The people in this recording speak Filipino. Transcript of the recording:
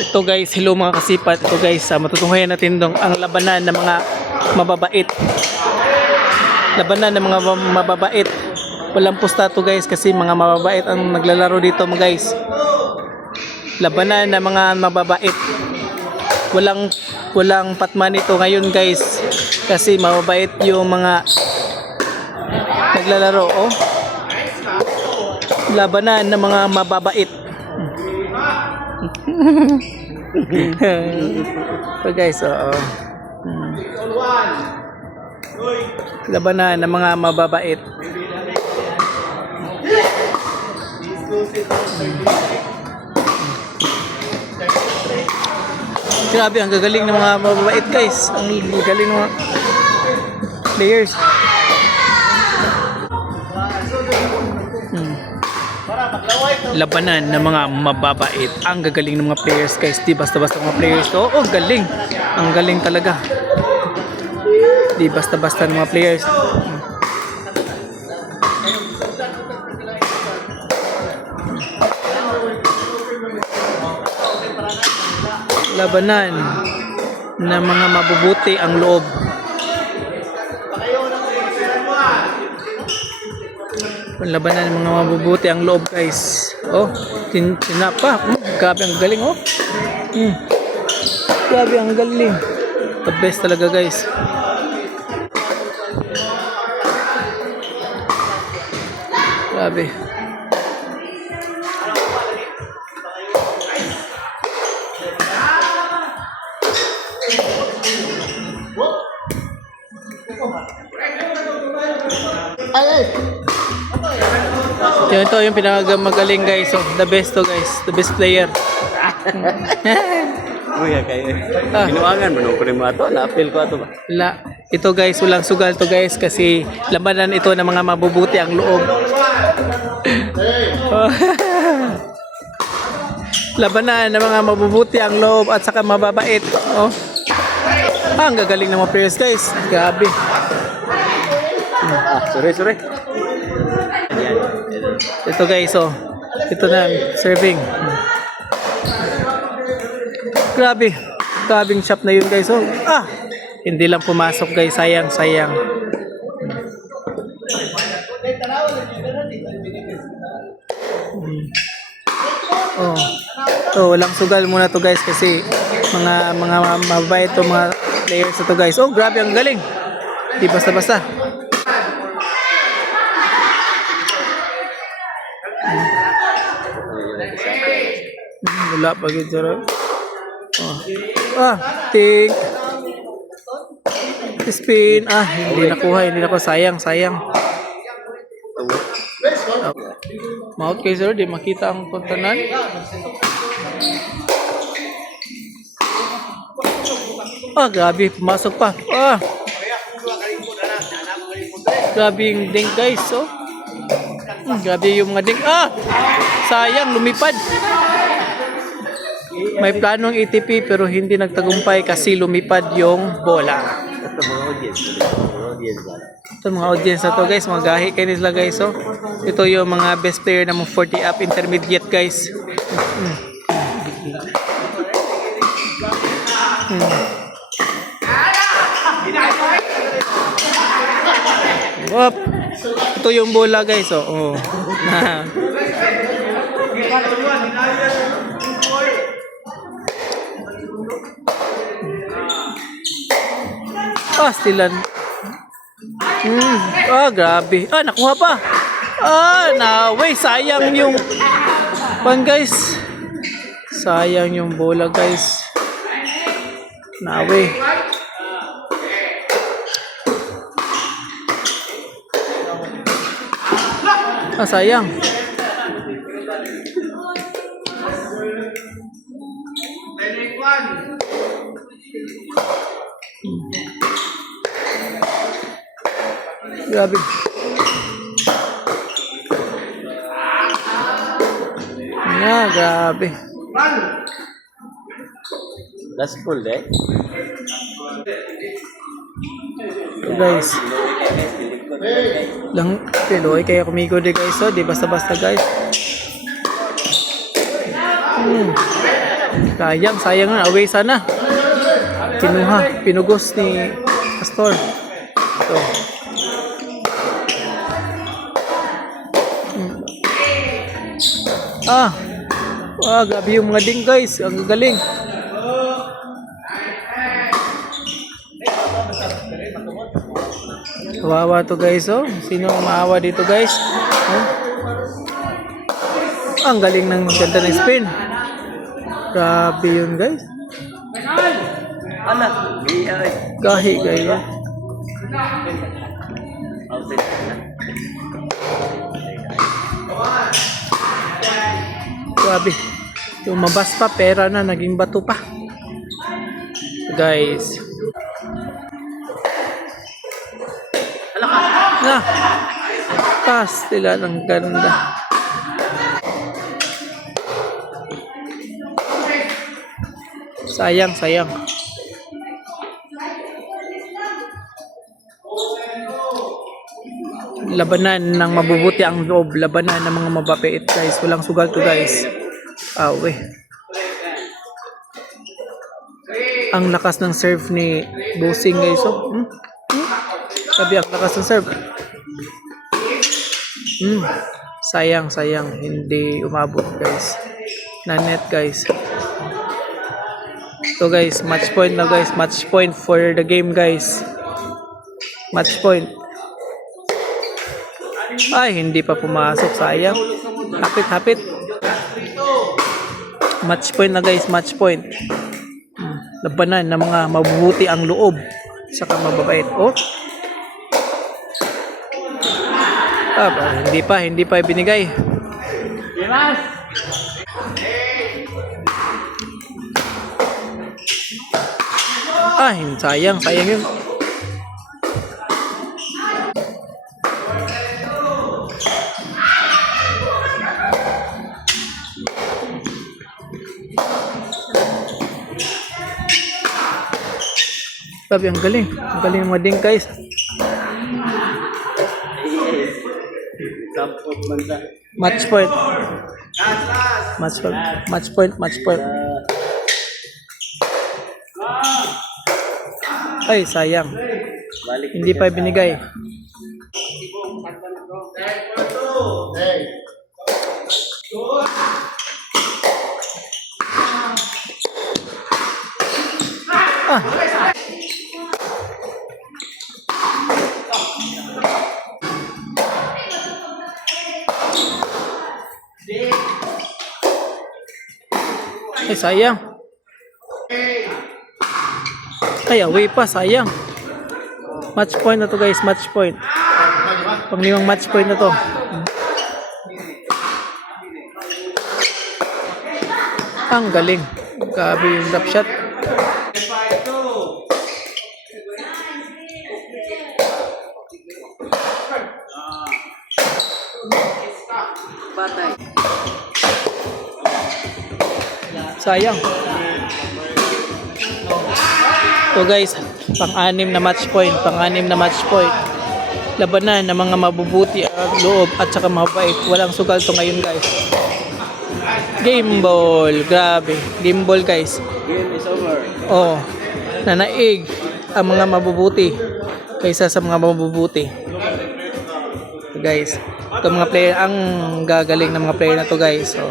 Ito guys, hello mga kasipat. Ito guys, matutunghayan natin dong ang labanan ng mga mababait. Labanan ng mga mababait. Walang pusta to guys kasi mga mababait ang naglalaro dito mga guys. Labanan ng mga mababait. Walang patman ito ngayon guys kasi mababait yung mga naglalaro. Oh. Labanan ng mga mababait. So guys, labanan ng mga mababait. Grabe, ang gagaling ng mga mababait guys. Ang gagaling ng mga players. Labanan ng mga mababait. Ang gagaling ng mga players guys. Di basta-basta mga players to. Oh, galing. Ang galing talaga. Di basta-basta ng mga players. Labanan ng mga mabubuti ang loob. Labanan ng mga mabubuti ang loob guys. Oh, tinapa. Grabe ang galing oh. Grabe ang galing. The best talaga guys. Grabe. Ito yung pinakamagaling guys. So, the best to guys. The best player. Kuya kayo. Pinuangan mo nung kunin mo ato. Na-appeal ko ato ba? Ito guys, walang sugal to guys kasi labanan ito ng mga mabubuti ang loob. Labanan ng mga mabubuti ang loob at saka mababait. Oh. Ang gagaling ng mga players guys. Grabe. Sorry. Ito guys, oh. Ito na, serving. Grabe. Grabing shop na yun guys, oh. Hindi lang pumasok guys. Sayang. Walang sugal muna to guys kasi mga mababait to mga players to guys. Oh, grabe ang galing. Di basta-basta. Wala pa gito. Ting. Spin. Hindi nakuha. Sayang. Maut kayo sir, di makita ang puntanan. Grabe, pumasok pa. Grabe yung ding guys, oh. Grabe yung mga ding. Sayang, lumipad. May planong ATP pero hindi nagtagumpay kasi lumipad yung bola. Ito mga audience na to guys, mga gahi kayo nila guys. So, ito yung mga best player ng 40 up intermediate guys. Wop. Ito yung bola guys. Oh. Stilan. Grabe. Nakuha pa. Naway. Sayang yung guys. Sayang yung bola guys. Naway. Sayang. Grabe. Grabe. That's full day. So guys, lang Piloy kaya kumigo di guys, so di basta-basta guys. Sayang na. Away sana. Pinugos ni Pastor. Ito. Grabe yung mga ding guys. Ang galing. Kawawa to guys, oh. Sino ang maawa dito guys? Oh. Ang galing ng ganda ng spin. Grabe yun guys. Gahi guys. Oh. Grabe. Tumabas pa, pera na, naging bato pa. Guys. Pass nila ng ganda. Sayang. Labanan ng mabubuti ang loob. Labanan ng mga mababait guys. Walang sugal to guys. Awe. Ang lakas ng serve ni Bossing guys. Oh. Sabi ang lakas ng serve. Sayang. Hindi umabot guys. Na-net guys. So guys, match point na guys. Match point for the game guys. Match point. Ay, hindi pa pumasok. Sayang. Hapit. Match point na guys. Match point. Labanan ng mga mabubuti ang loob. Saka mababait. Oh. Hindi pa binigay. Sayang yun. Sabi, ang galing ng mga ding guys. Match point. Ay, sayang. Hindi pa binigay. Ay, sayang. Ay, away pa, sayang. Match point na to guys, match point. Panglimang match point na to. Ang galing. Grabe yung drop shot. Sayang. So guys, pang-anim na match point. Labanan ng mga mabubuti ang loob at saka mabait. Walang sugal to ngayon guys. Game ball. Grabe. Game ball guys. Game is over. Oh. Nanaig ang mga mabubuti kaysa sa mga mabubuti. Guys, ito mga player, ang gagaling ng mga player na to guys. So,